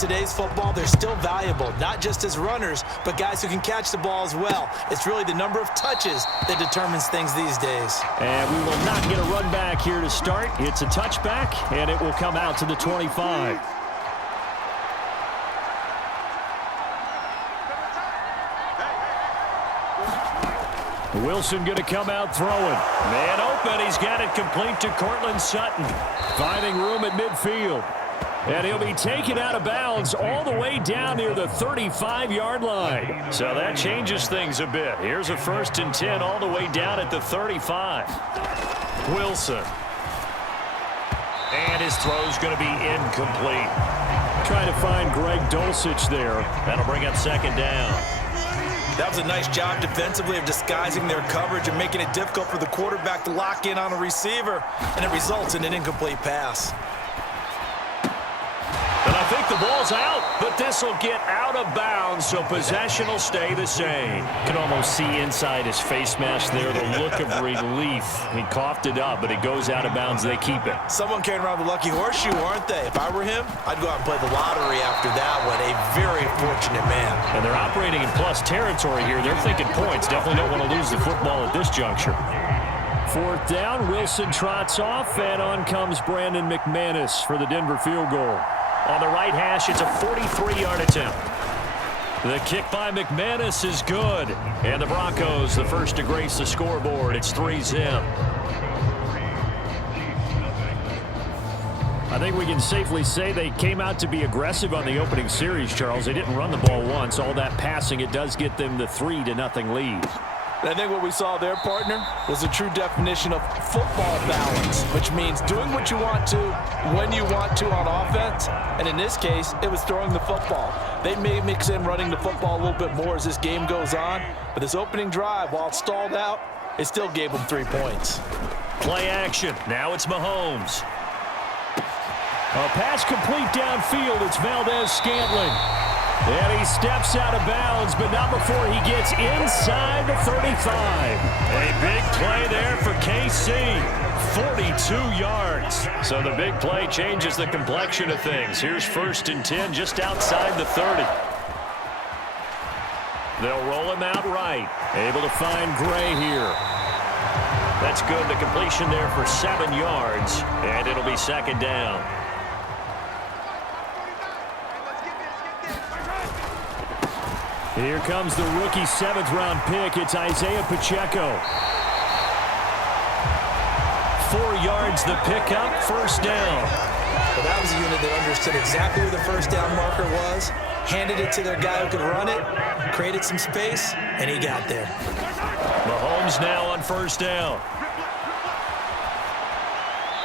today's football, they're still valuable, not just as runners, but guys who can catch the ball as well. It's really the number of touches that determines things these days. And we will not get a run back here to start. It's a touchback, and it will come out to the 25. Wilson going to come out throwing. Man open. He's got it complete to Cortland Sutton. Finding room at midfield. And he'll be taken out of bounds all the way down near the 35-yard line. So that changes things a bit. Here's a 1st and 10 all the way down at the 35. Wilson. And his throw's going to be incomplete. Trying to find Greg Dulcich there. That'll bring up 2nd down. That was a nice job defensively of disguising their coverage and making it difficult for the quarterback to lock in on a receiver, and it results in an incomplete pass. And I think the ball's out, but this will get out of bounds, so possession will stay the same. You can almost see inside his face mask there the look of relief. He coughed it up, but it goes out of bounds. They keep it. Someone carrying around the lucky horseshoe, aren't they? If I were him, I'd go out and play the lottery after that one. A very fortunate man. And they're operating in plus territory here. They're thinking points. Definitely don't want to lose the football at this juncture. 4th down, Wilson trots off, and on comes Brandon McManus for the Denver field goal. On the right hash, it's a 43-yard attempt. The kick by McManus is good. And the Broncos, the first to grace the scoreboard. It's 3-zip. I think we can safely say they came out to be aggressive on the opening series, Charles. They didn't run the ball once. All that passing, it does get them the 3-0 lead. I think what we saw there, partner, was a true definition of football balance, which means doing what you want to, when you want to on offense, and in this case, it was throwing the football. They may mix in running the football a little bit more as this game goes on, but this opening drive, while it stalled out, it still gave them 3 points. Play action. Now it's Mahomes. A pass complete downfield. It's Valdez-Scantling. And he steps out of bounds, but not before he gets inside the 35. A big play there for KC. 42 yards. So the big play changes the complexion of things. Here's 1st and 10 just outside the 30. They'll roll him out right. Able to find Gray here. That's good. The completion there for 7 yards. And it'll be 2nd down. Here comes the rookie 7th-round pick. It's Isaiah Pacheco. 4 yards the pickup, 1st down. Well, that was a unit that understood exactly where the 1st down marker was, handed it to their guy who could run it, created some space, and he got there. Mahomes now on 1st down.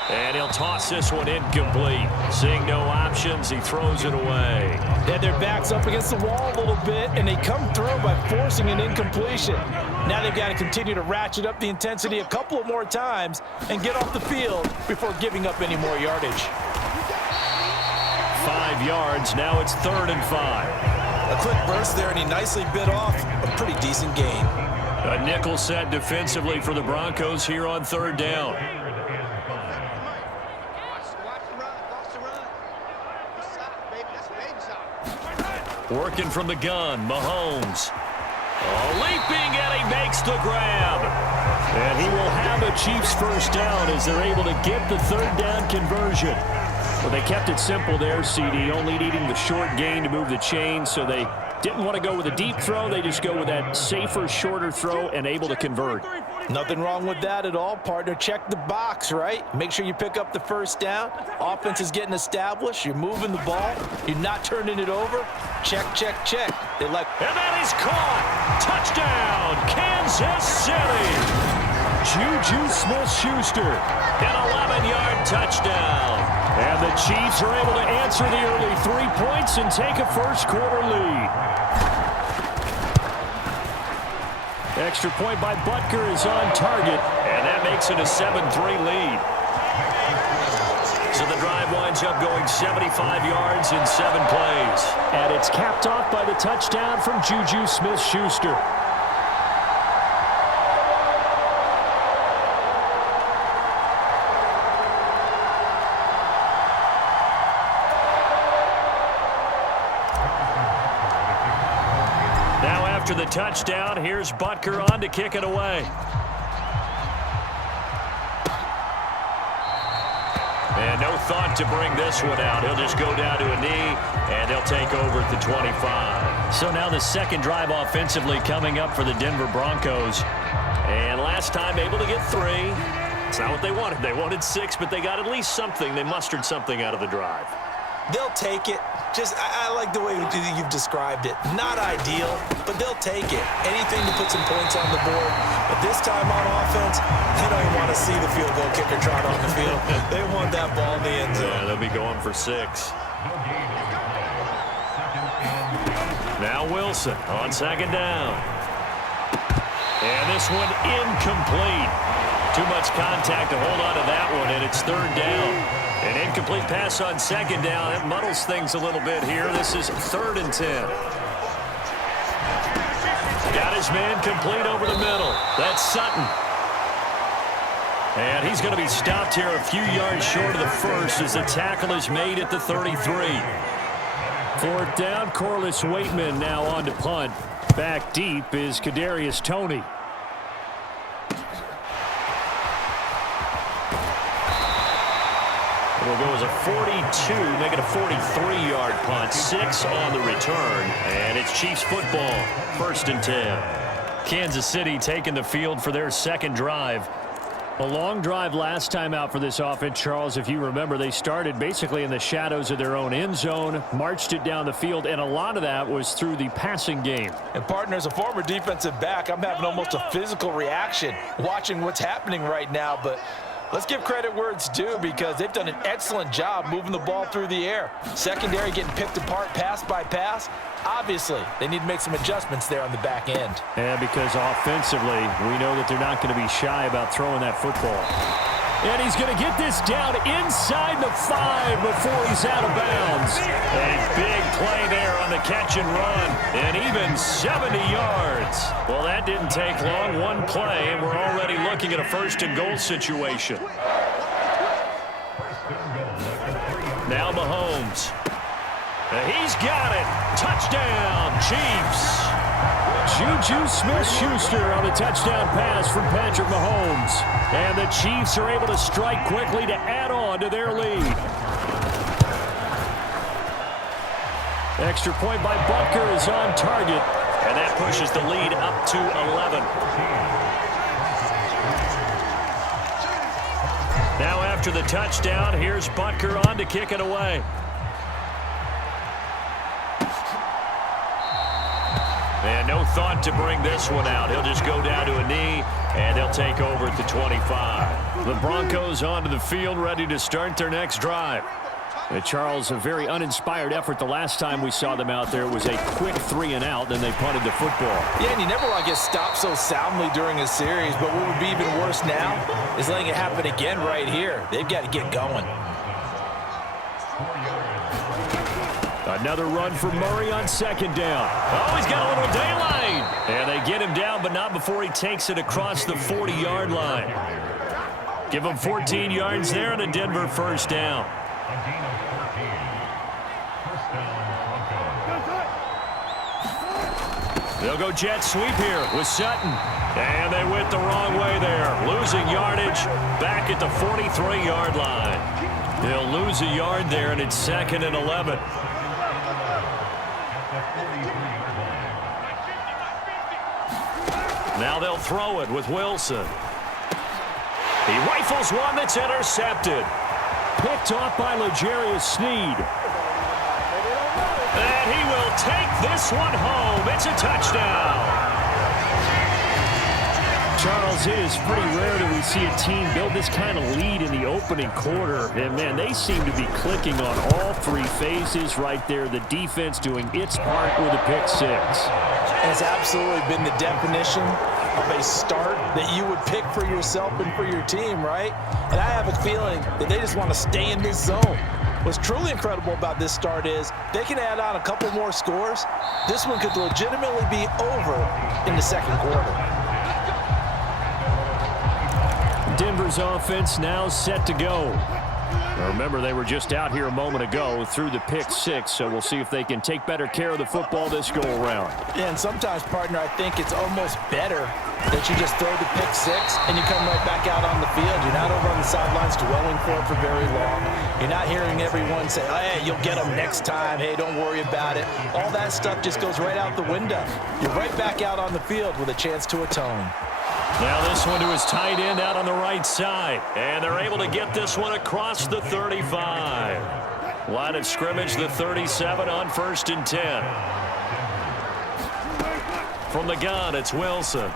And he'll toss this one incomplete. Seeing no options, he throws it away. They had their backs up against the wall a little bit, and they come through by forcing an incompletion. Now they've got to continue to ratchet up the intensity a couple of more times and get off the field before giving up any more yardage. 5 yards. Now it's 3rd and 5. A quick burst there, and he nicely bit off a pretty decent gain. A nickel set defensively for the Broncos here on 3rd down. Working from the gun, Mahomes. Leaping, and he makes the grab. And he will have a Chiefs 1st down as they're able to get the 3rd down conversion. Well, they kept it simple there, CD, only needing the short gain to move the chain, so they didn't want to go with a deep throw. They just go with that safer, shorter throw and able to convert. Nothing wrong with that at all, partner. Check the box, right? Make sure you pick up the 1st down. Offense is getting established. You're moving the ball. You're not turning it over. Check, check, check. They like. And that is caught. Touchdown, Kansas City. Juju Smith-Schuster, an 11-yard touchdown. And the Chiefs are able to answer the early 3 points and take a first-quarter lead. Extra point by Butker is on target, and that makes it a 7-3 lead. So the drive winds up going 75 yards in 7 plays. And it's capped off by the touchdown from Juju Smith-Schuster. after the touchdown, here's Butker on to kick it away. And no thought to bring this one out. He'll just go down to a knee, and they'll take over at the 25. So now the second drive offensively coming up for the Denver Broncos. And last time able to get 3. It's not what they wanted. They wanted 6, but they got at least something. They mustered something out of the drive. They'll take it. I like the way you've described it. Not ideal, but they'll take it. Anything to put some points on the board. But this time on offense, they don't even want to see the field goal kicker trot on the field. They want that ball in the end zone. Yeah, they'll be going for 6. Now Wilson on second down. And this one incomplete. Too much contact to hold on to that one, and it's third down. An incomplete pass on second down. It muddles things a little bit here. This is 3rd and 10. Got his man complete over the middle. That's Sutton. And he's going to be stopped here a few yards short of the first as the tackle is made at the 33. 4th down, Corliss Waitman now on to punt. Back deep is Kadarius Toney. Will go as a 42, make it a 43-yard punt. 6 on the return, and it's Chiefs football. 1st and 10. Kansas City taking the field for their second drive. A long drive last time out for this offense, Charles. If you remember, they started basically in the shadows of their own end zone, marched it down the field, and a lot of that was through the passing game. And partner, as a former defensive back, I'm having almost a physical reaction watching what's happening right now, but let's give credit where it's due because they've done an excellent job moving the ball through the air. Secondary getting picked apart pass by pass. Obviously, they need to make some adjustments there on the back end. And because offensively, we know that they're not going to be shy about throwing that football. And he's going to get this down inside the 5 before he's out of bounds. A big play there on the catch and run. And even 70 yards. Well, that didn't take long. One play, and we're already looking at a 1st and goal situation. Now Mahomes. He's got it. Touchdown, Chiefs. Juju Smith-Schuster on a touchdown pass from Patrick Mahomes. And the Chiefs are able to strike quickly to add on to their lead. Extra point by Butker is on target. And that pushes the lead up to 11. Now after the touchdown, here's Butker on to kick it away. And no thought to bring this one out. He'll just go down to a knee, and they'll take over at the 25. The Broncos onto the field, ready to start their next drive. Charles, a very uninspired effort the last time we saw them out there. It was a quick 3-and-out, then they punted the football. Yeah, and you never want to get stopped so soundly during a series, but what would be even worse now is letting it happen again right here. They've got to get going. Another run for Murray on second down. Oh, he's got a little daylight. And they get him down, but not before he takes it across the 40-yard line. Give him 14 yards there and a Denver 1st down. They'll go jet sweep here with Sutton. And they went the wrong way there. Losing yardage back at the 43-yard line. They'll lose a yard there, and it's 2nd and 11. Now they'll throw it with Wilson. He rifles one that's intercepted. Picked off by L'Jarius Sneed. And he will take this one home. It's a touchdown. Charles, it is pretty rare that we see a team build this kind of lead in the opening quarter. And, man, they seem to be clicking on all 3 phases right there. The defense doing its part with a pick 6. Has absolutely been the definition of a start that you would pick for yourself and for your team, right? And I have a feeling that they just want to stay in this zone. What's truly incredible about this start is they can add on a couple more scores. This one could legitimately be over in the second quarter. Denver's offense now set to go. Now remember, they were just out here a moment ago through the pick six, so we'll see if they can take better care of the football this go-around. Yeah, and sometimes, partner, I think it's almost better that you just throw the pick six and you come right back out on the field. You're not over on the sidelines dwelling for it for very long. You're not hearing everyone say, hey, you'll get them next time. Hey, don't worry about it. All that stuff just goes right out the window. You're right back out on the field with a chance to atone. Now this one to his tight end out on the right side. And they're able to get this one across the 35. Line of scrimmage, the 37 on 1st and 10. From the gun, it's Wilson.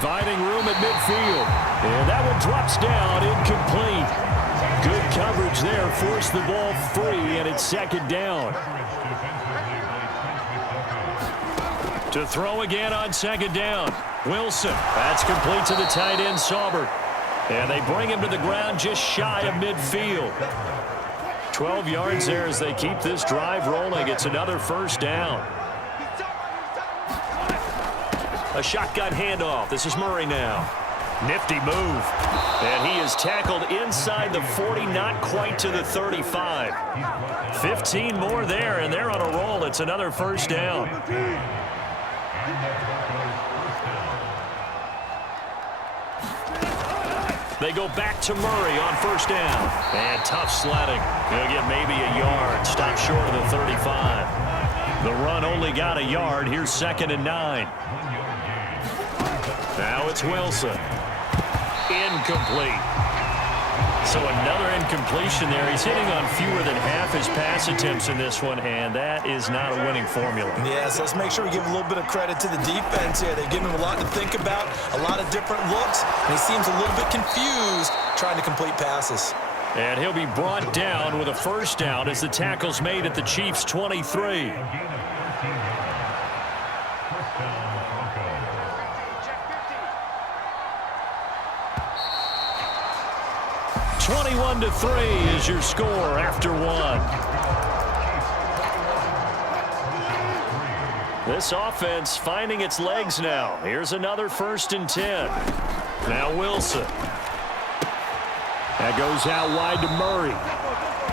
Finding room at midfield. And that one drops down, incomplete. Good coverage there, forced the ball free, and it's 2nd down. To throw again on 2nd down. Wilson. That's complete to the tight end, Saubert. And they bring him to the ground just shy of midfield. 12 yards there as they keep this drive rolling. It's another 1st down. A shotgun handoff. This is Murray now. Nifty move. And he is tackled inside the 40, not quite to the 35. 15 more there, and they're on a roll. It's another 1st down. They go back to Murray on 1st down. And tough sledding. He'll get maybe a yard. Stop short of the 35. The run only got a yard. Here's 2nd and 9. Now it's Wilson. Incomplete. So another incompletion there. He's hitting on fewer than half his pass attempts in this one, and that is not a winning formula. Yes, let's make sure we give a little bit of credit to the defense here. They've given him a lot to think about, a lot of different looks, and he seems a little bit confused trying to complete passes. And he'll be brought down with a 1st down as the tackle's made at the Chiefs' 23. 21-3 is your score after 1. This offense finding its legs now. Here's another 1st and 10. Now Wilson. That goes out wide to Murray.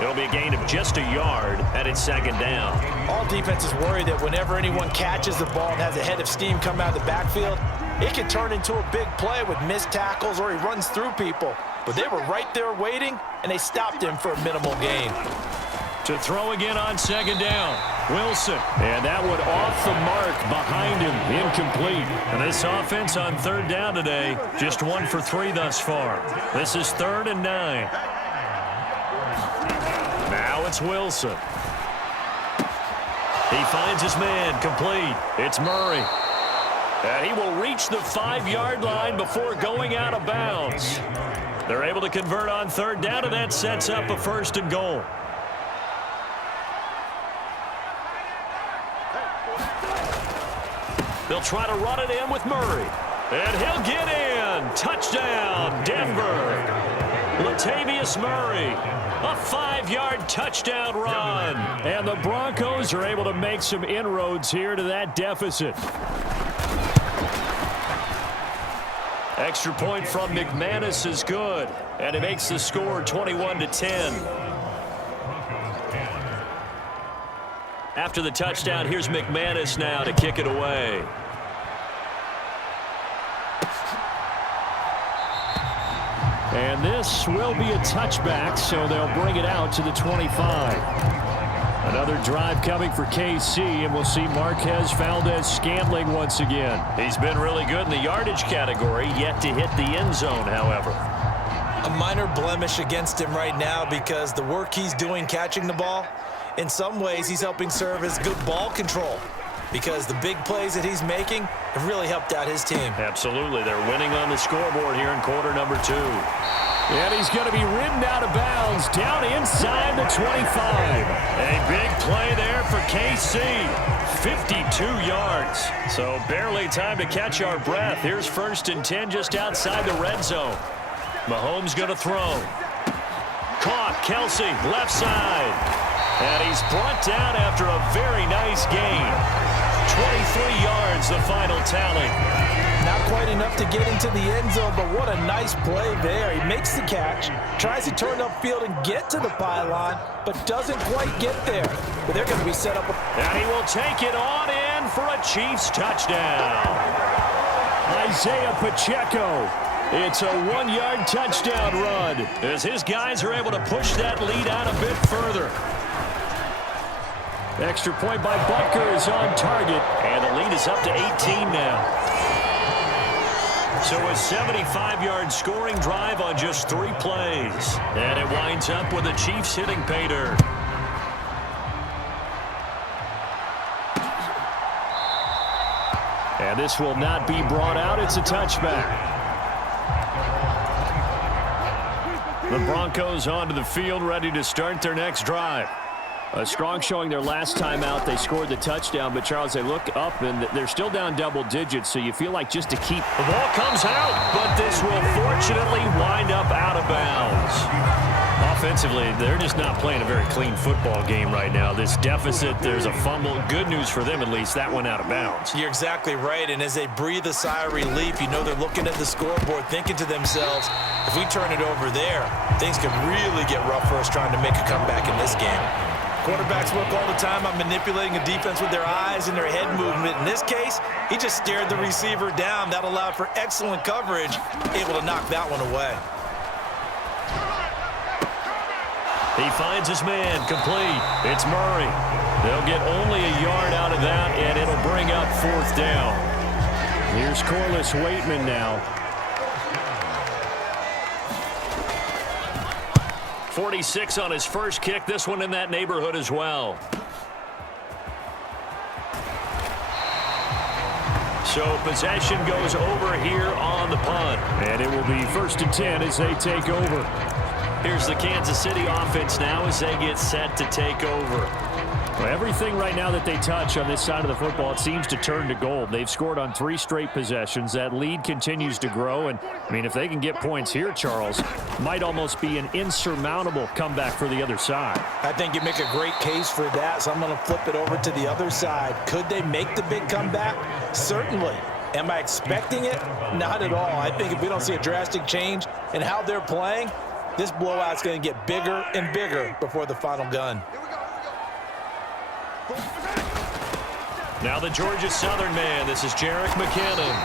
It'll be a gain of just a yard, and it's 2nd down. All defenses worry that whenever anyone catches the ball and has a head of steam come out of the backfield, it can turn into a big play with missed tackles or he runs through people. But they were right there waiting, and they stopped him for a minimal gain. To throw again on 2nd down. Wilson. And that one off the mark behind him. Incomplete. And this offense on 3rd down today, just 1 for 3 thus far. This is 3rd and 9. Now it's Wilson. He finds his man. Complete. It's Murray. And he will reach the 5-yard line before going out of bounds. They're able to convert on 3rd down, and that sets up a 1st and goal. They'll try to run it in with Murray. And he'll get in. Touchdown, Denver. Latavius Murray. A 5-yard touchdown run. And the Broncos are able to make some inroads here to that deficit. Extra point from McManus is good, and it makes the score 21-10. After the touchdown, here's McManus now to kick it away. And this will be a touchback, so they'll bring it out to the 25. Another drive coming for KC, and we'll see Marquez Valdez-Scantling once again. He's been really good in the yardage category, yet to hit the end zone, however. A minor blemish against him right now because the work he's doing catching the ball, in some ways he's helping serve as good ball control because the big plays that he's making have really helped out his team. Absolutely. They're winning on the scoreboard here in quarter number 2. And he's going to be ridden out of bounds down inside the 25. A big play there for KC. 52 yards. So barely time to catch our breath. Here's 1st and 10 just outside the red zone. Mahomes going to throw. Caught. Kelsey, left side. And he's brought down after a very nice gain. 23 yards, the final tally. Not quite enough to get into the end zone, but what a nice play there. He makes the catch, tries to turn upfield and get to the pylon, but doesn't quite get there. But they're going to be set up. And he will take it on in for a Chiefs touchdown. Isaiah Pacheco. It's a 1-yard touchdown run as his guys are able to push that lead out a bit further. Extra point by Butker is on target, and the lead is up to 18 now. So a 75-yard scoring drive on just 3 plays. And it winds up with the Chiefs hitting pay dirt. And this will not be brought out. It's a touchback. The Broncos onto the field, ready to start their next drive. A strong showing their last time out. They scored the touchdown, but, Charles, they look up, and they're still down double digits, so you feel like just to keep. The ball comes out, but this will fortunately wind up out of bounds. Offensively, they're just not playing a very clean football game right now. This deficit, there's a fumble. Good news for them, at least. That went out of bounds. You're exactly right, and as they breathe a sigh of relief, you know they're looking at the scoreboard, thinking to themselves, if we turn it over there, things could really get rough for us trying to make a comeback in this game. Quarterbacks work all the time on manipulating a defense with their eyes and their head movement. In this case, he just stared the receiver down. That allowed for excellent coverage, able to knock that one away. He finds his man, complete. It's Murray. They'll get only a yard out of that, and it'll bring up 4th down. Here's Corliss Waitman now. 46 on his first kick. This one in that neighborhood as well. So possession goes over here on the punt. And it will be 1st and 10 as they take over. Here's the Kansas City offense now as they get set to take over. Well, everything right now that they touch on this side of the football, it seems to turn to gold. They've scored on 3 straight possessions. That lead continues to grow. And, I mean, if they can get points here, Charles, might almost be an insurmountable comeback for the other side. I think you make a great case for that, so I'm going to flip it over to the other side. Could they make the big comeback? Certainly. Am I expecting it? Not at all. I think if we don't see a drastic change in how they're playing, this blowout's going to get bigger and bigger before the final gun. Now the Georgia Southern man. This is Jerick McKinnon.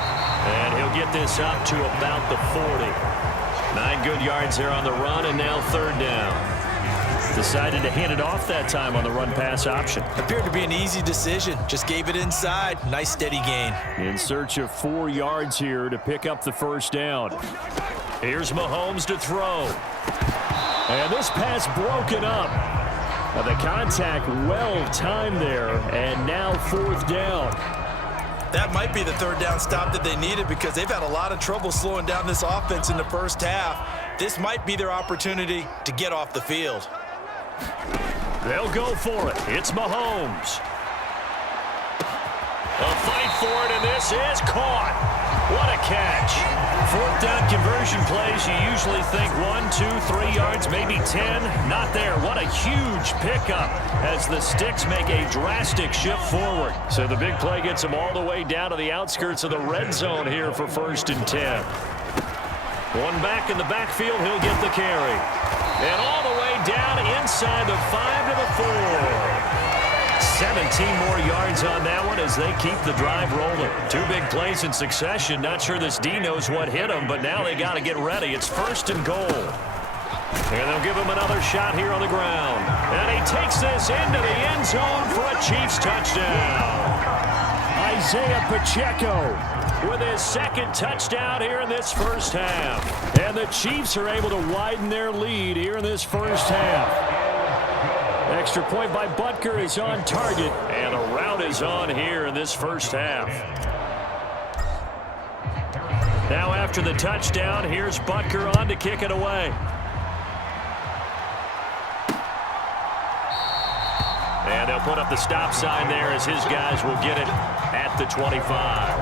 And he'll get this up to about the 40. 9 good yards there on the run, and now 3rd down. Decided to hand it off that time on the run-pass option. Appeared to be an easy decision. Just gave it inside. Nice steady gain. In search of 4 yards here to pick up the 1st down. Here's Mahomes to throw. And this pass broken up. The contact well-timed there, and now 4th down. That might be the 3rd down stop that they needed because they've had a lot of trouble slowing down this offense in the first half. This might be their opportunity to get off the field. They'll go for it. It's Mahomes. A fight for it, and this is caught. What a catch. 4th down conversion plays, you usually think 1, 2, 3 yards, maybe 10. Not there. What a huge pickup as the Sticks make a drastic shift forward. So the big play gets them all the way down to the outskirts of the red zone here for 1st and 10. One back in the backfield, he'll get the carry. And all the way down inside the 5 to the 4. 17 more yards on that one as they keep the drive rolling. 2 big plays in succession. Not sure this D knows what hit him, but now they got to get ready. It's 1st and goal. And they'll give him another shot here on the ground. And he takes this into the end zone for a Chiefs touchdown. Isaiah Pacheco with his 2nd touchdown here in this first half. And the Chiefs are able to widen their lead here in this first half. Extra point by Butker is on target, and a route is on here in this first half. Now after the touchdown, here's Butker on to kick it away. And they'll put up the stop sign there as his guys will get it at the 25.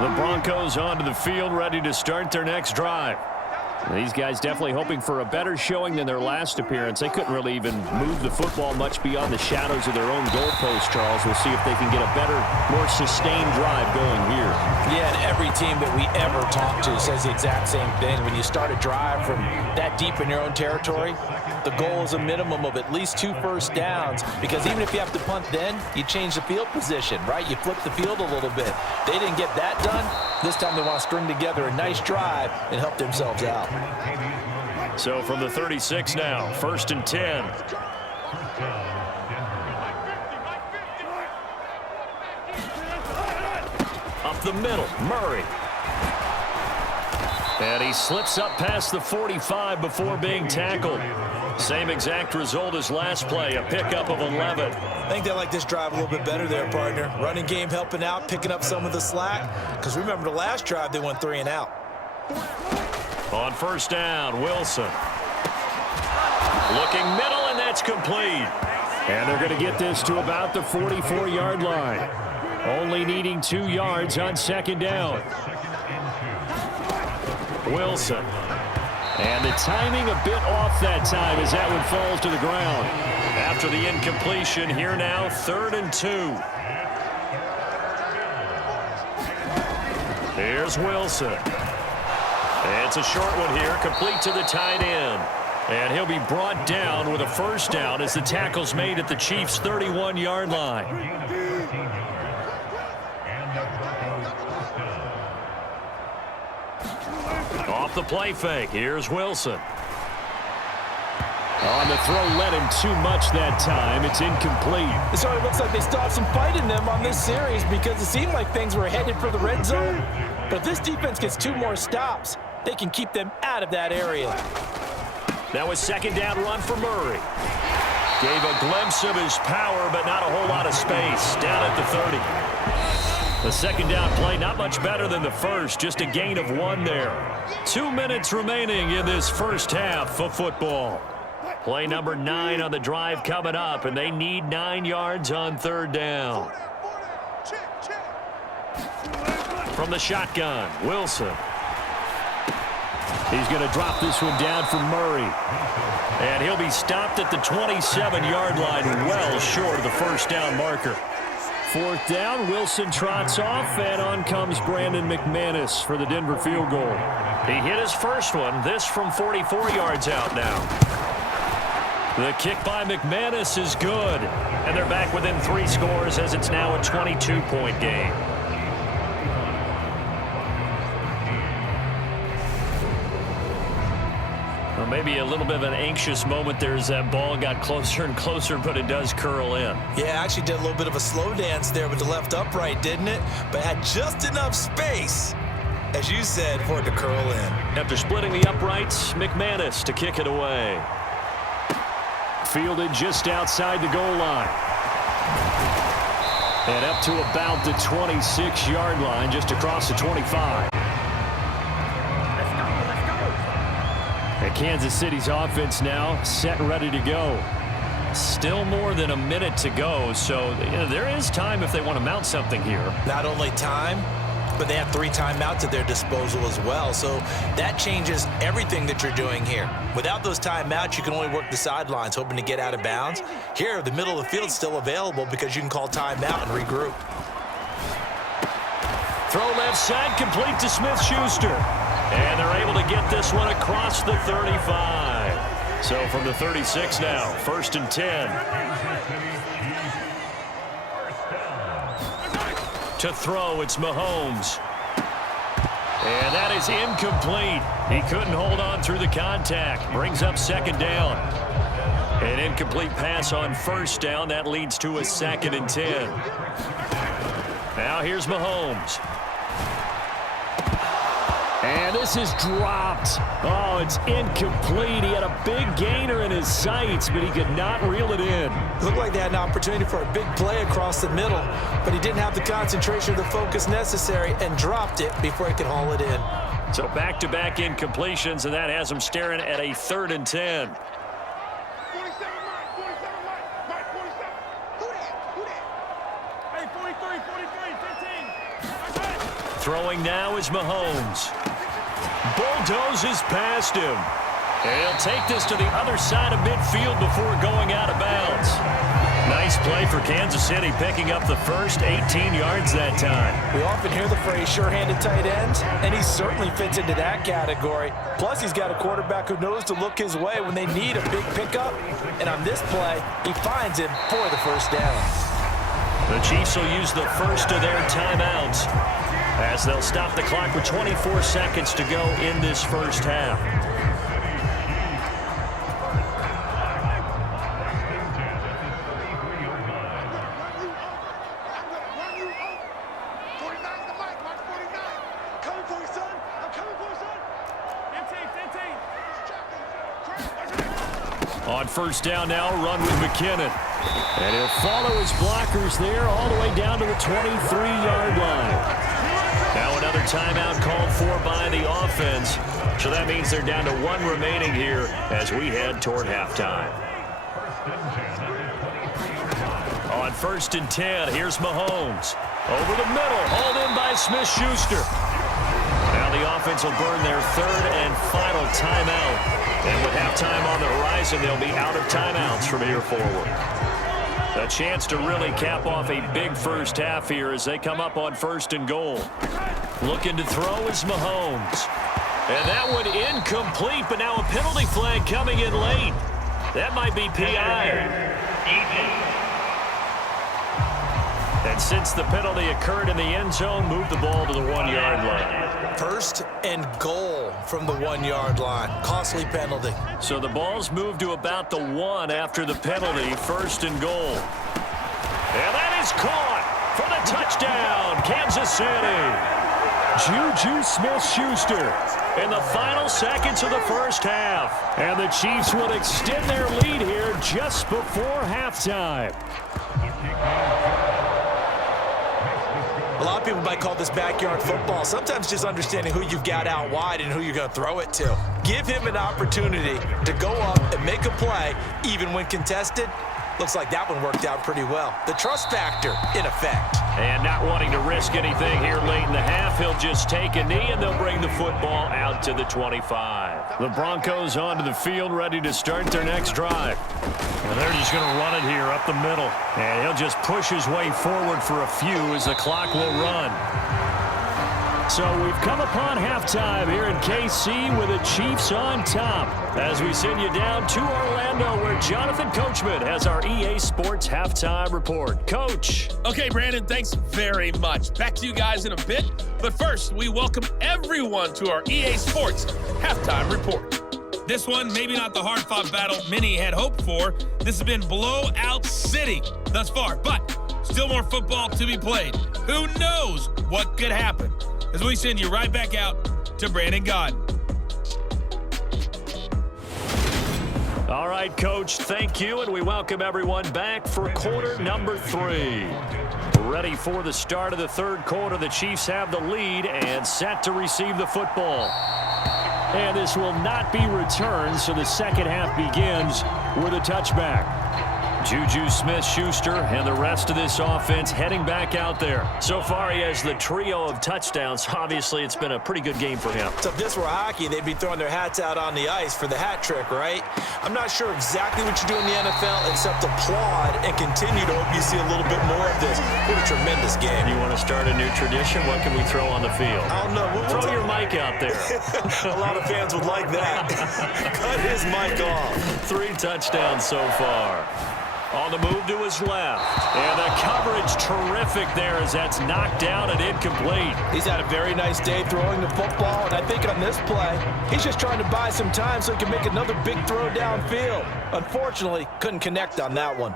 The Broncos onto the field ready to start their next drive. These guys definitely hoping for a better showing than their last appearance. They couldn't really even move the football much beyond the shadows of their own goalpost, Charles. We'll see if they can get a better, more sustained drive going here. Yeah, and every team that we ever talk to says the exact same thing. When you start a drive from that deep in your own territory, the goal is a minimum of at least 2 first downs, because even if you have to punt then, you change the field position, right? You flip the field a little bit. They didn't get that done. This time they want to string together a nice drive and help themselves out. So from the 36 now, 1st and 10. Up the middle, Murray. And he slips up past the 45 before being tackled. Same exact result as last play, a pickup of 11. I think they like this drive a little bit better there, partner. Running game helping out, picking up some of the slack. Because remember the last drive, they went 3 and out. On 1st down, Wilson. Looking middle, and that's complete. And they're going to get this to about the 44-yard line. Only needing 2 yards on 2nd down. Wilson. And the timing a bit off that time as that one falls to the ground. After the incompletion, here now, 3rd and 2. Here's Wilson. It's a short one here, complete to the tight end. And he'll be brought down with a 1st down as the tackle's made at the Chiefs' 31-yard line. Off the play fake, here's Wilson. On the throw, led him too much that time. It's incomplete. So it looks like they still have some fight in them on this series, because it seemed like things were headed for the red zone. But if this defense gets 2 more stops, they can keep them out of that area. That was 2nd down run for Murray. Gave a glimpse of his power, but not a whole lot of space. Down at the 30. The 2nd down play, not much better than the first. Just a gain of 1 there. 2 minutes remaining in this first half of football. Play number 9 on the drive coming up, and they need 9 yards on 3rd down. From the shotgun, Wilson. He's going to drop this one down for Murray. And he'll be stopped at the 27-yard line, well short of the 1st down marker. 4th down, Wilson trots off, and on comes Brandon McManus for the Denver field goal. He hit his first one, this from 44 yards out now. The kick by McManus is good, and they're back within 3 scores as it's now a 22-point game. Well, maybe a little bit of an anxious moment there as that ball got closer and closer, but it does curl in. Yeah, actually did a little bit of a slow dance there with the left upright, didn't it? But had just enough space, as you said, for it to curl in. After splitting the uprights, McManus to kick it away. Fielded just outside the goal line. And up to about the 26-yard line, just across the 25. And Kansas City's offense now set and ready to go. Still more than a minute to go, so there is time if they want to mount something here. Not only time, but they have 3 timeouts at their disposal as well, so that changes everything that you're doing here. Without those timeouts, you can only work the sidelines, hoping to get out of bounds. Here, the middle of the field's still available because you can call timeout and regroup. Throw left side, complete to Smith-Schuster. And they're able to get this one across the 35. So from the 36 now, 1st and 10. To throw, it's Mahomes. And that is incomplete. He couldn't hold on through the contact. Brings up 2nd down. An incomplete pass on 1st down. That leads to a 2nd and 10. Now here's Mahomes. And this is dropped. Oh, it's incomplete. He had a big gainer in his sights, but he could not reel it in. Looked like they had an opportunity for a big play across the middle, but he didn't have the concentration or the focus necessary and dropped it before he could haul it in. So back-to-back incompletions, and that has him staring at a 3rd and 10. Throwing now is Mahomes. bulldozes past him. And he'll take this to the other side of midfield before going out of bounds. Nice play for Kansas City, picking up the first 18 yards that time. We often hear the phrase sure-handed tight ends, and he certainly fits into that category. Plus, he's got a quarterback who knows to look his way when they need a big pickup. And on this play, he finds him for the first down. The Chiefs will use the first of their timeouts as they'll stop the clock with 24 seconds to go in this first half. On first down now, run with McKinnon. And he'll follow his blockers there all the way down to the 23-yard line. Now another timeout called for by the offense. So that means they're down to one remaining here as we head toward halftime. On first and 10, here's Mahomes. Over the middle, hauled in by Smith-Schuster. Now the offense will burn their third and final timeout. And with halftime on the horizon, they'll be out of timeouts from here forward. A chance to really cap off a big first half here as they come up on first and goal. Looking to throw is Mahomes. And that one incomplete, but now a penalty flag coming in late. That might be PI. And since the penalty occurred in the end zone, move the ball to the 1-yard line. First and goal from the 1-yard line. Costly penalty. So the ball's moved to about the 1 after the penalty. First and goal. And that is caught for the touchdown, Kansas City. Juju Smith-Schuster in the final seconds of the first half. And the Chiefs will extend their lead here just before halftime. A lot of people might call this backyard football. Sometimes just understanding who you've got out wide and who you're going to throw it to. Give him an opportunity to go up and make a play, even when contested. Looks like that one worked out pretty well. The trust factor in effect. And not wanting to risk anything here late in the half, he'll just take a knee and they'll bring the football out to the 25. The Broncos onto the field ready to start their next drive. And they're just going to run it here up the middle. And he'll just push his way forward for a few as the clock will run. So we've come upon halftime here in KC with the Chiefs on top as we send you down to Orlando where Jonathan Coachman has our EA Sports halftime report. Coach. Okay, Brandon, thanks very much. Back to you guys in a bit. But first, we welcome everyone to our EA Sports halftime report. This one, maybe not the hard-fought battle many had hoped for. This has been blowout city thus far, but still more football to be played. Who knows what could happen? As we send you right back out to Brandon Gaudin. All right, Coach, thank you, and we welcome everyone back for quarter number 3. Ready for the start of the third quarter. The Chiefs have the lead and set to receive the football. And this will not be returned, so the second half begins with a touchback. Juju Smith-Schuster and the rest of this offense heading back out there. So far, he has the trio of touchdowns. Obviously, it's been a pretty good game for him. So if this were hockey, they'd be throwing their hats out on the ice for the hat trick, right? I'm not sure exactly what you do in the NFL except applaud and continue to hope you see a little bit more of this. What a tremendous game. You want to start a new tradition? What can we throw on the field? I don't know. Throw your mic out there. A lot of fans would like that. Cut his mic off. 3 touchdowns so far. On the move to his left. And the coverage terrific there as that's knocked down and incomplete. He's had a very nice day throwing the football, and I think on this play, he's just trying to buy some time so he can make another big throw downfield. Unfortunately, couldn't connect on that one.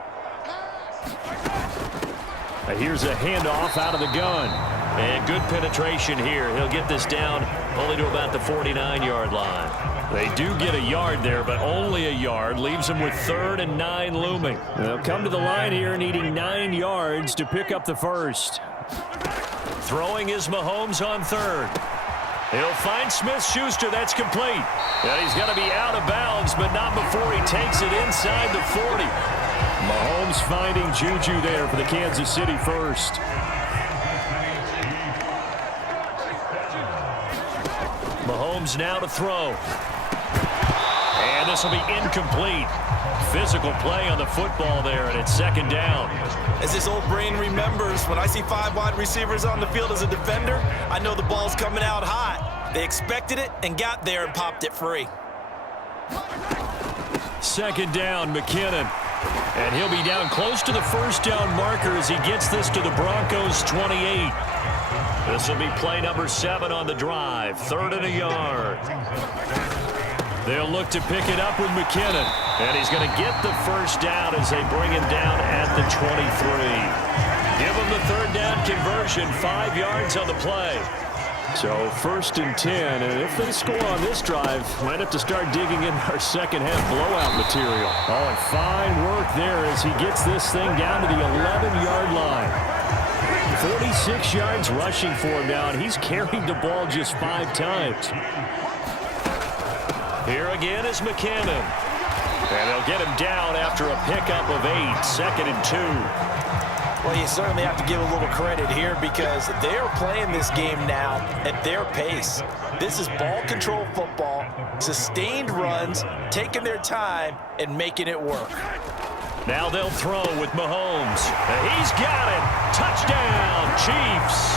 Here's a handoff out of the gun. And good penetration here. He'll get this down only to about the 49-yard line. They do get a yard there, but only a yard. Leaves them with 3rd and 9 looming. They'll come to the line here needing 9 yards to pick up the first. Throwing is Mahomes on 3rd. He'll find Smith-Schuster. That's complete. And he's going to be out of bounds, but not before he takes it inside the 40. Mahomes finding Juju there for the Kansas City first. Mahomes Mahomes now to throw. And this will be incomplete. Physical play on the football there, and it's second down. As his old brain remembers, when I see 5 wide receivers on the field as a defender, I know the ball's coming out hot. They expected it and got there and popped it free. Second down, McKinnon. And he'll be down close to the first down marker as he gets this to the Broncos 28. This will be play number 7 on the drive. 3rd and a yard. They'll look to pick it up with McKinnon. And he's going to get the first down as they bring him down at the 23. Give him the 3rd down conversion. 5 yards on the play. So 1st and 10, and if they score on this drive, might have to start digging in our second half blowout material. Oh, and fine work there as he gets this thing down to the 11-yard line. 46 yards rushing for him now, and he's carried the ball just 5 times. Here again is McKinnon. And they'll get him down after a pickup of 8, 2nd and 2. Well, you certainly have to give a little credit here because they are playing this game now at their pace. This is ball control football, sustained runs, taking their time, and making it work. Now they'll throw with Mahomes. He's got it. Touchdown, Chiefs.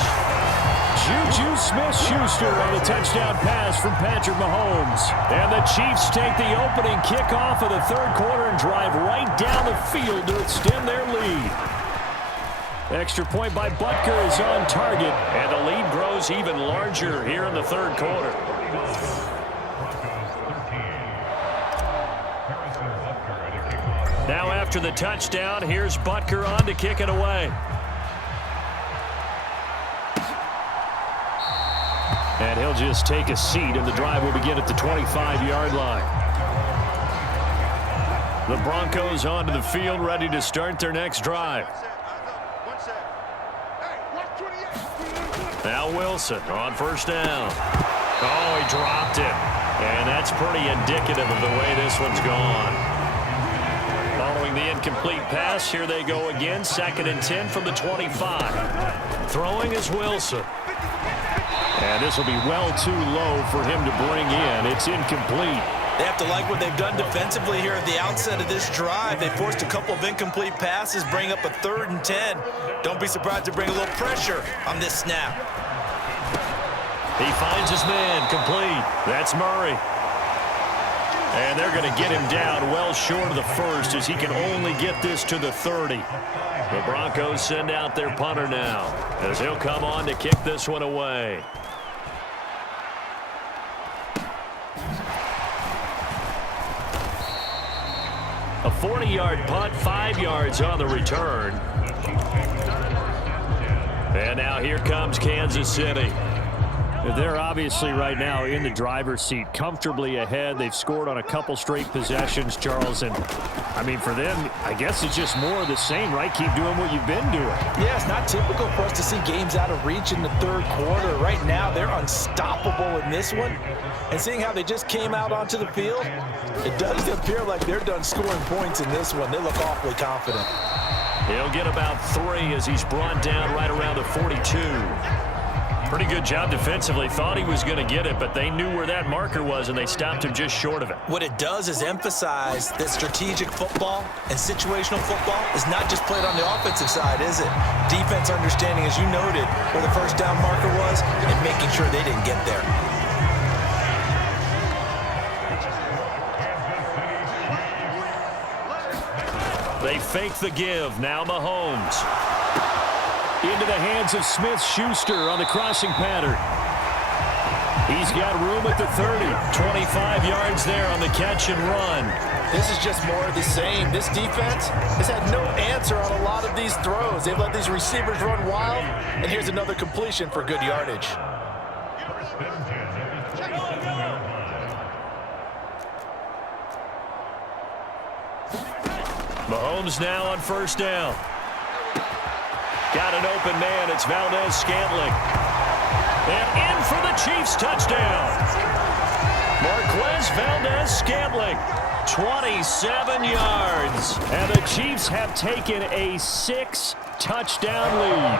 Juju Smith-Schuster on the touchdown pass from Patrick Mahomes. And the Chiefs take the opening kickoff of the 3rd quarter and drive right down the field to extend their lead. Extra point by Butker is on target, and the lead grows even larger here in the 3rd quarter. Now after the touchdown, here's Butker on to kick it away. And he'll just take a seat, and the drive will begin at the 25-yard line. The Broncos onto the field, ready to start their next drive. Now Wilson on 1st down. Oh, he dropped it. And that's pretty indicative of the way this one's gone. Following the incomplete pass, here they go again. 2nd and 10 from the 25. Throwing is Wilson. And this will be well too low for him to bring in. It's incomplete. They have to like what they've done defensively here at the outset of this drive. They forced a couple of incomplete passes, bring up a 3rd and 10. Don't be surprised to bring a little pressure on this snap. He finds his man, complete. That's Murray. And they're going to get him down well short of the 1st as he can only get this to the 30. The Broncos send out their punter now as he'll come on to kick this one away. A 40-yard punt, 5 yards on the return. And now here comes Kansas City. They're obviously right now in the driver's seat, comfortably ahead. They've scored on a couple straight possessions, Charles. And, I mean, for them, I guess it's just more of the same, right? Keep doing what you've been doing. Yeah, it's not typical for us to see games out of reach in the 3rd quarter. Right now, they're unstoppable in this one. And seeing how they just came out onto the field, it does appear like they're done scoring points in this one. They look awfully confident. He'll get about 3 as he's brought down right around the 42. Pretty good job defensively. Thought he was going to get it, but they knew where that marker was, and they stopped him just short of it. What it does is emphasize that strategic football and situational football is not just played on the offensive side, is it? Defense understanding, as you noted, where the 1st down marker was and making sure they didn't get there. They fake the give. Now Mahomes. Into the hands of Smith-Schuster on the crossing pattern. He's got room at the 30. 25 yards there on the catch and run. This is just more of the same. This defense has had no answer on a lot of these throws. They've let these receivers run wild, and here's another completion for good yardage. Mahomes now on 1st down. Got an open man. It's Valdez-Scantling. And in for the Chiefs touchdown. Marquez Valdez-Scantling, 27 yards. And the Chiefs have taken a 6-touchdown lead.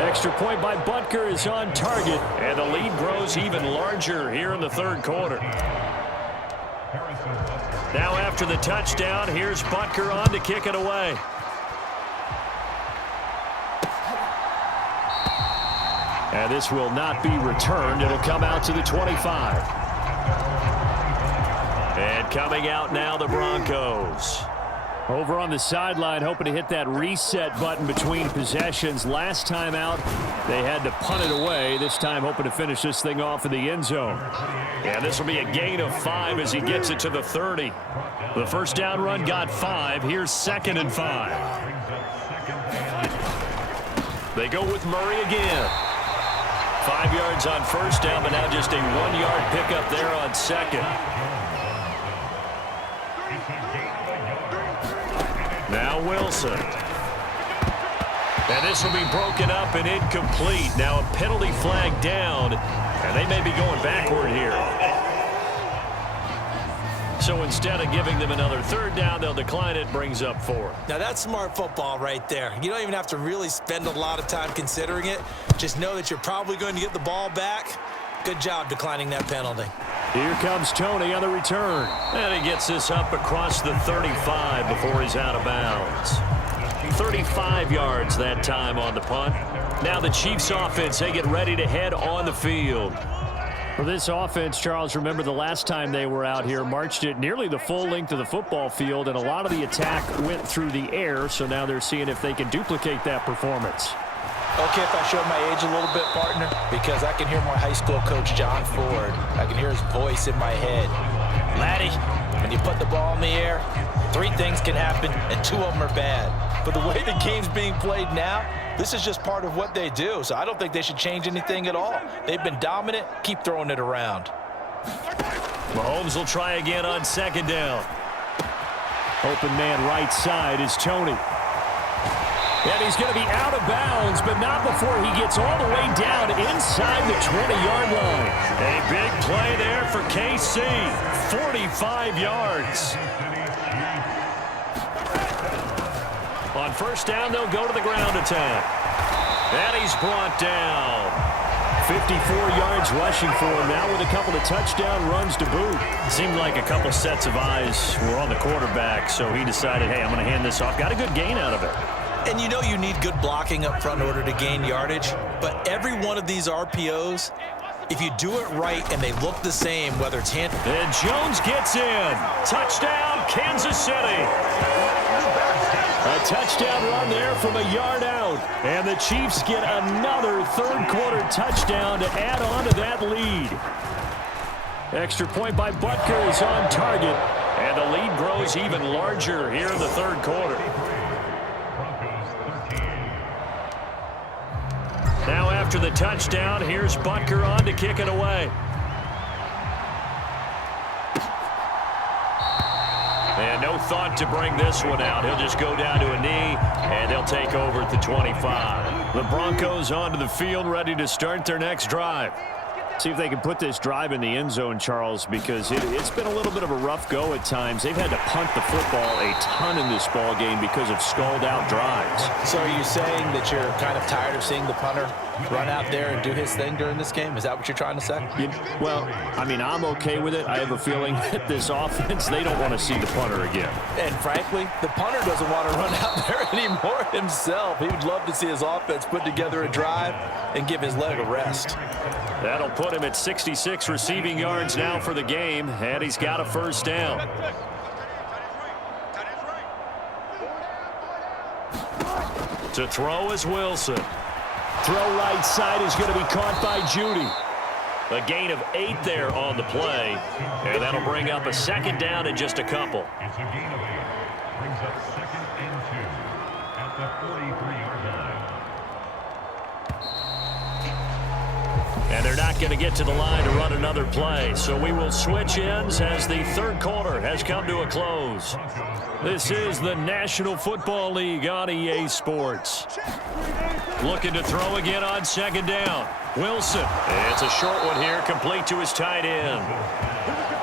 Extra point by Butker is on target, and the lead grows even larger here in the third quarter. Now after the touchdown, here's Butker on to kick it away. And this will not be returned. It'll come out to the 25. And coming out now, the Broncos. Over on the sideline, hoping to hit that reset button between possessions. Last time out, they had to punt it away. This time, hoping to finish this thing off in the end zone. Yeah, this will be a gain of 5 as he gets it to the 30. The first down run got 5. Here's 2nd and 5. They go with Murray again. 5 yards on first down, but now just a 1-yard pickup there on 2nd. Now Wilson. And this will be broken up and incomplete. Now a penalty flag down, and they may be going backward here. So instead of giving them another third down, they'll decline it, brings up 4. Now that's smart football right there. You don't even have to really spend a lot of time considering it. Just know that you're probably going to get the ball back. Good job declining that penalty. Here comes Tony on the return. And he gets this up across the 35 before he's out of bounds. 35 yards that time on the punt. Now the Chiefs offense, they get ready to head on the field. For this offense, Charles, remember the last time they were out here, marched it nearly the full length of the football field, and a lot of the attack went through the air, so now they're seeing if they can duplicate that performance. Okay, if I showed my age a little bit, partner, because I can hear my high school coach, John Ford. I can hear his voice in my head. Laddie, when you put the ball in the air, 3 things can happen, and 2 of them are bad. But the way the game's being played now, this is just part of what they do, so I don't think they should change anything at all. They've been dominant. Keep throwing it around. Mahomes will try again on 2nd down. Open man right side is Tony. And he's going to be out of bounds, but not before he gets all the way down inside the 20-yard line. A big play there for KC. 45 yards. On first down, they'll go to the ground attack. And he's brought down. 54 yards rushing for him now with a couple of touchdown runs to boot. It seemed like a couple sets of eyes were on the quarterback, so he decided, hey, I'm going to hand this off. Got a good gain out of it. And you know you need good blocking up front in order to gain yardage, but every one of these RPOs, if you do it right and they look the same, whether it's hand... And Jones gets in. Touchdown, Kansas City. A touchdown run there from a yard out. And the Chiefs get another third-quarter touchdown to add on to that lead. Extra point by Butker is on target. And the lead grows even larger here in the third quarter. Now after the touchdown, here's Butker on to kick it away. And no thought to bring this one out. He'll just go down to a knee, and they'll take over at the 25. The Broncos onto the field, ready to start their next drive. See if they can put this drive in the end zone, Charles, because it's been a little bit of a rough go at times. They've had to punt the football a ton in this ball game because of stalled-out drives. So are you saying that you're kind of tired of seeing the punter run out there and do his thing during this game? Is that what you're trying to say? Well, I mean, I'm okay with it. I have a feeling that this offense, they don't want to see the punter again. And frankly, the punter doesn't want to run out there anymore himself. He would love to see his offense put together a drive and give his leg a rest. That'll put him at 66 receiving yards now for the game, and he's got a first down. To throw is Wilson. Throw right side is going to be caught by Judy. A gain of 8 there on the play, and that'll bring up a second down and just a couple. It's a gain of 8. Brings up 2nd and 2 at the 43-yard line. And they're not going to get to the line to run another play. So we will switch ends as the third quarter has come to a close. This is the National Football League on EA Sports. Looking to throw again on second down. Wilson. It's a short one here, complete to his tight end.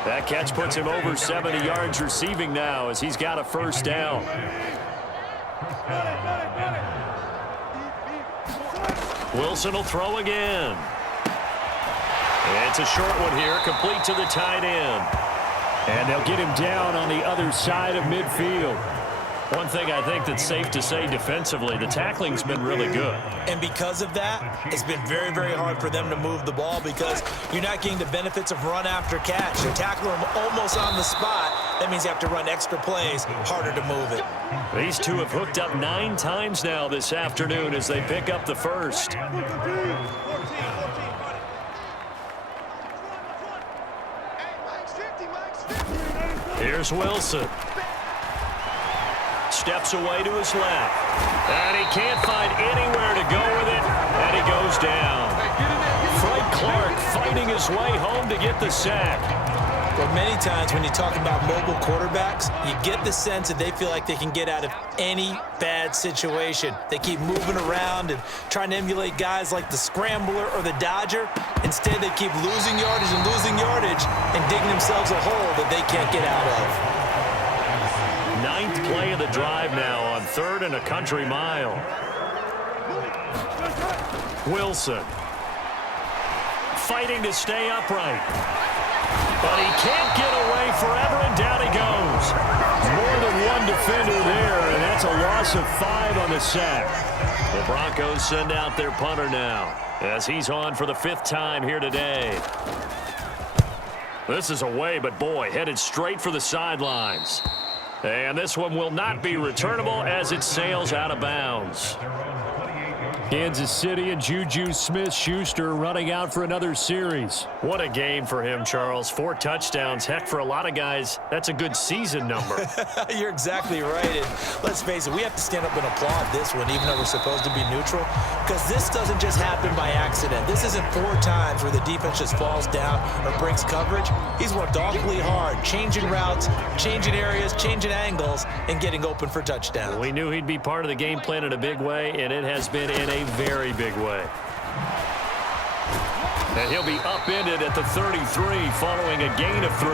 That catch puts him over 70 yards receiving now as he's got a first down. Wilson will throw again. It's a short one here, complete to the tight end. And they'll get him down on the other side of midfield. One thing I think that's safe to say defensively, the tackling's been really good. And because of that, it's been very, very hard for them to move the ball because you're not getting the benefits of run after catch. You're tackling them almost on the spot. That means you have to run extra plays, harder to move it. These two have hooked up 9 times now this afternoon as they pick up the first. Here's Wilson. Steps away to his left. And he can't find anywhere to go with it. And he goes down. Frank Clark fighting his way home to get the sack. Well, many times when you talk about mobile quarterbacks, you get the sense that they feel like they can get out of any bad situation. They keep moving around and trying to emulate guys like the Scrambler or the Dodger. Instead, they keep losing yardage and digging themselves a hole that they can't get out of. 9th play of the drive now on 3rd and a country mile. Wilson fighting to stay upright. But he can't get away forever, and down he goes. More than one defender there, and that's a loss of 5 on the sack. The Broncos send out their punter now as he's on for the 5th time here today. This is away, but boy, headed straight for the sidelines. And this one will not be returnable as it sails out of bounds. Kansas City and Juju Smith-Schuster running out for another series. What a game for him, Charles. 4 touchdowns. Heck, for a lot of guys, that's a good season number. You're exactly right. And let's face it, we have to stand up and applaud this one, even though we're supposed to be neutral, because this doesn't just happen by accident. This isn't 4 times where the defense just falls down or breaks coverage. He's worked awfully hard, changing routes, changing areas, changing angles, and getting open for touchdowns. We knew he'd be part of the game plan in a big way, and it has been in a very big way. And he'll be upended at the 33 following a gain of 3.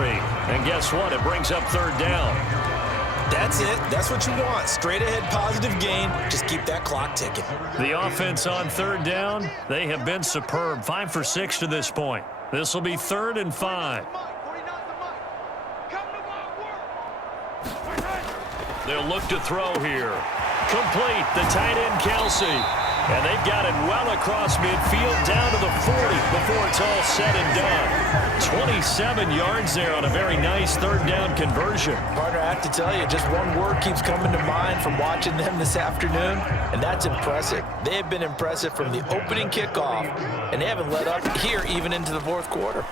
And guess what? It brings up 3rd down. That's it. That's what you want. Straight ahead positive gain. Just keep that clock ticking. The offense on 3rd down, they have been superb. 5 for 6 to this point. This will be 3rd and 5. They'll look to throw here. Complete. The tight end, Kelsey. And they've got it well across midfield down to the 40 before it's all said and done. 27 yards there on a very nice 3rd down conversion. Partner, I have to tell you, just one word keeps coming to mind from watching them this afternoon, and that's impressive. They have been impressive from the opening kickoff, and they haven't let up here even into the 4th quarter.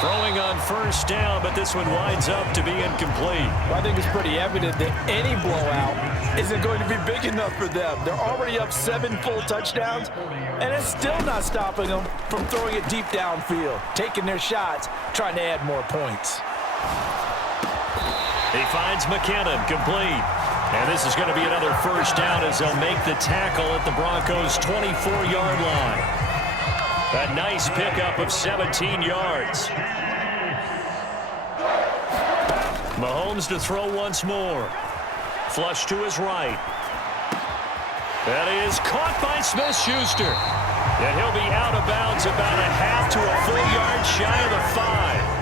Throwing on 1st down, but this one winds up to be incomplete. Well, I think it's pretty evident that any blowout isn't going to be big enough for them. They're already up 7 full touchdowns, and it's still not stopping them from throwing it deep downfield, taking their shots, trying to add more points. He finds McKinnon, complete. And this is going to be another 1st down as they'll make the tackle at the Broncos' 24-yard line. A nice pickup of 17 yards. Mahomes to throw once more. Flush to his right. That is caught by Smith-Schuster. And he'll be out of bounds about a half to a full yard shy of the 5.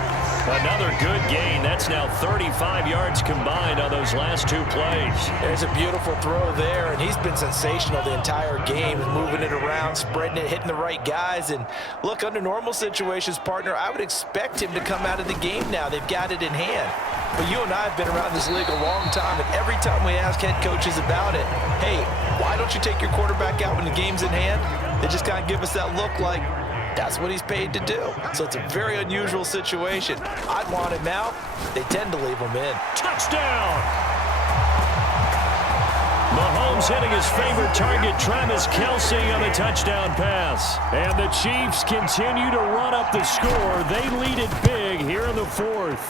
Another good gain. That's now 35 yards combined on those last 2 plays. There's a beautiful throw there, and he's been sensational the entire game, moving it around, spreading it, hitting the right guys. And look, under normal situations, partner, I would expect him to come out of the game now. They've got it in hand. But you and I have been around this league a long time, and every time we ask head coaches about it, hey, why don't you take your quarterback out when the game's in hand? They just kind of give us that look like, that's what he's paid to do. So it's a very unusual situation. I'd want him out. They tend to leave him in. Touchdown! Mahomes hitting his favorite target, Travis Kelsey, on the touchdown pass. And the Chiefs continue to run up the score. They lead it big here in the 4th.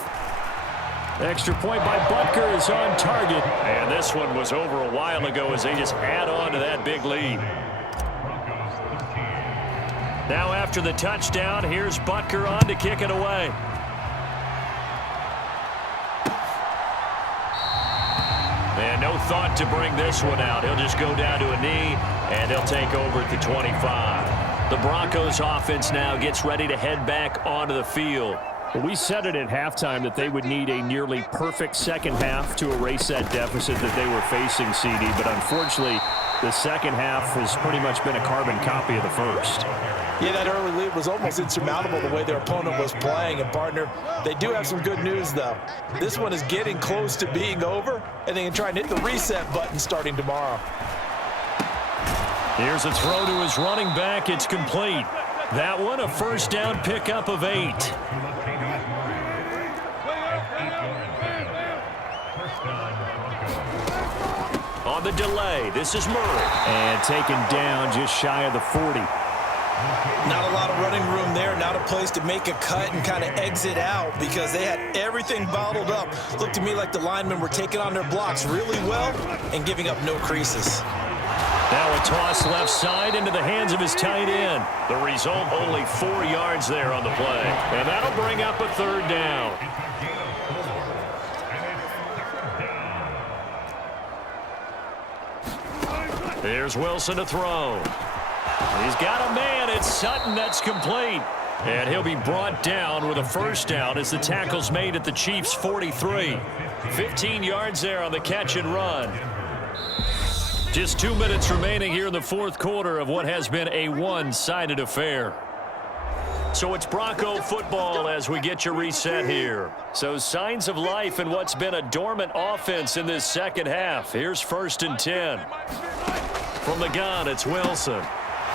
Extra point by Butker is on target. And this one was over a while ago as they just add on to that big lead. Now after the touchdown, here's Butker on to kick it away. And And no thought to bring this one out. He'll just go down to a knee, and they'll take over at the 25. The Broncos offense now gets ready to head back onto the field. We said it at halftime that they would need a nearly perfect second half to erase that deficit that they were facing, CD. But unfortunately, the second half has pretty much been a carbon copy of the first. Yeah, that early lead was almost insurmountable the way their opponent was playing. And, partner, they do have some good news, though. This one is getting close to being over, and they can try and hit the reset button starting tomorrow. Here's a throw to his running back. It's complete. That one, a first down pickup of 8. On the delay, this is Murray. And taken down just shy of the 40. Not a lot of running room there, not a place to make a cut and kind of exit out because they had everything bottled up. Looked to me like the linemen were taking on their blocks really well and giving up no creases. Now a toss left side into the hands of his tight end. The result, only 4 yards there on the play. And that'll bring up a third down. Here's Wilson to throw. He's got a man. It's Sutton. That's complete. And he'll be brought down with a first down as the tackle's made at the Chiefs' 43. 15 yards there on the catch and run. Just 2 minutes remaining here in the fourth quarter of what has been a one-sided affair. So it's Bronco football as we get your reset here. So signs of life in what's been a dormant offense in this second half. Here's 1st and 10. From the gun, it's Wilson.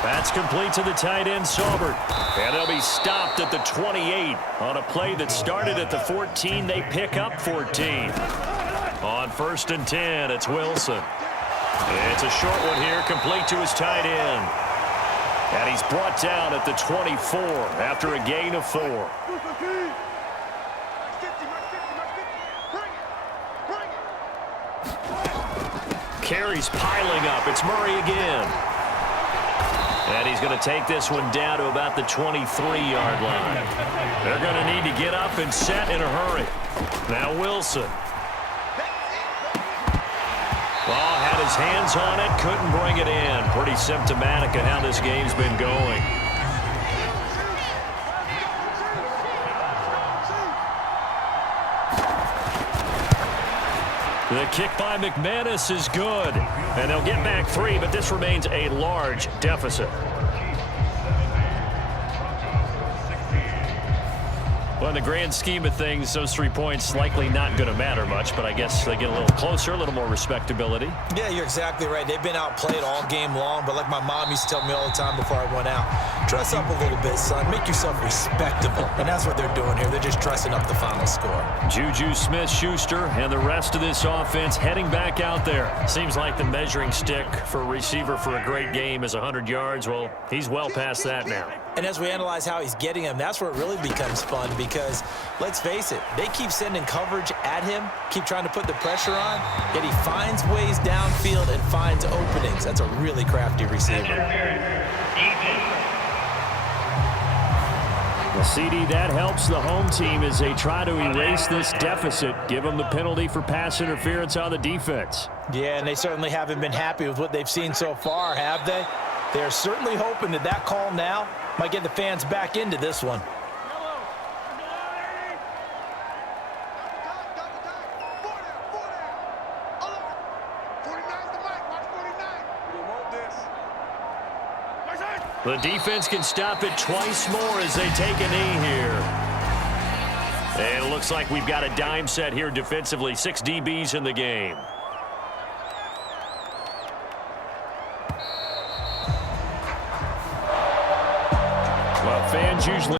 That's complete to the tight end, Saubert. And they'll be stopped at the 28. On a play that started at the 14, they pick up 14. On 1st and 10, it's Wilson. It's a short one here, complete to his tight end. And he's brought down at the 24 after a gain of 4. Carries piling up. It's Murray again. And he's going to take this one down to about the 23-yard line. They're going to need to get up and set in a hurry. Now Wilson. Ball had his hands on it, couldn't bring it in. Pretty symptomatic of how this game's been going. The kick by McManus is good. And they'll get back 3, but this remains a large deficit. Well, in the grand scheme of things, those 3 points likely not going to matter much, but I guess they get a little closer, a little more respectability. Yeah, you're exactly right. They've been outplayed all game long, but like my mom used to tell me all the time before I went out, dress up a little bit, son. Make yourself respectable. And that's what they're doing here. They're just dressing up the final score. Juju Smith-Schuster and the rest of this offense heading back out there. Seems like the measuring stick for a receiver for a great game is 100 yards. Well, he's well past that now. And as we analyze how he's getting them, that's where it really becomes fun because, let's face it, they keep sending coverage at him, keep trying to put the pressure on, yet he finds ways downfield and finds openings. That's a really crafty receiver. Well, CD, that helps the home team as they try to erase this deficit, give them the penalty for pass interference on the defense. Yeah, and they certainly haven't been happy with what they've seen so far, have they? They're certainly hoping that that call now might get the fans back into this one. The defense can stop it twice more as they take a knee here. And it looks like we've got a dime set here defensively. 6 DBs in the game. Well, fans usually